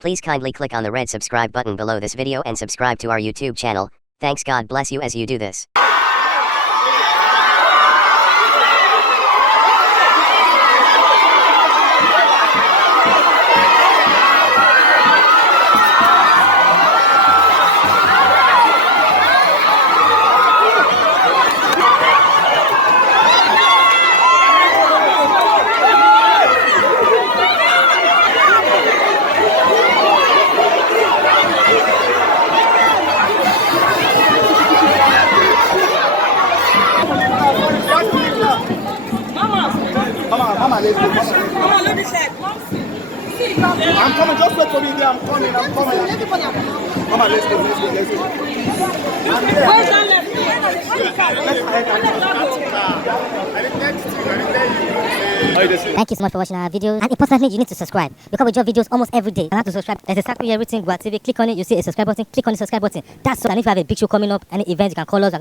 Please kindly click on the red subscribe button below this video and subscribe to our YouTube channel. Thanks, God bless you as you do this. Mama, let's go. Mama, let me check. I'm coming. Just wait for me there. I'm coming. Mama, let's go. Where's that left? Thank you so much for watching our videos, and importantly, you need to subscribe because we drop videos almost every day. You have to subscribe. There's a circle here, everything. Go TV, click on it. You see a subscribe button. Click on the subscribe button. That's all. And if you have a big show coming up, any event, you can call us.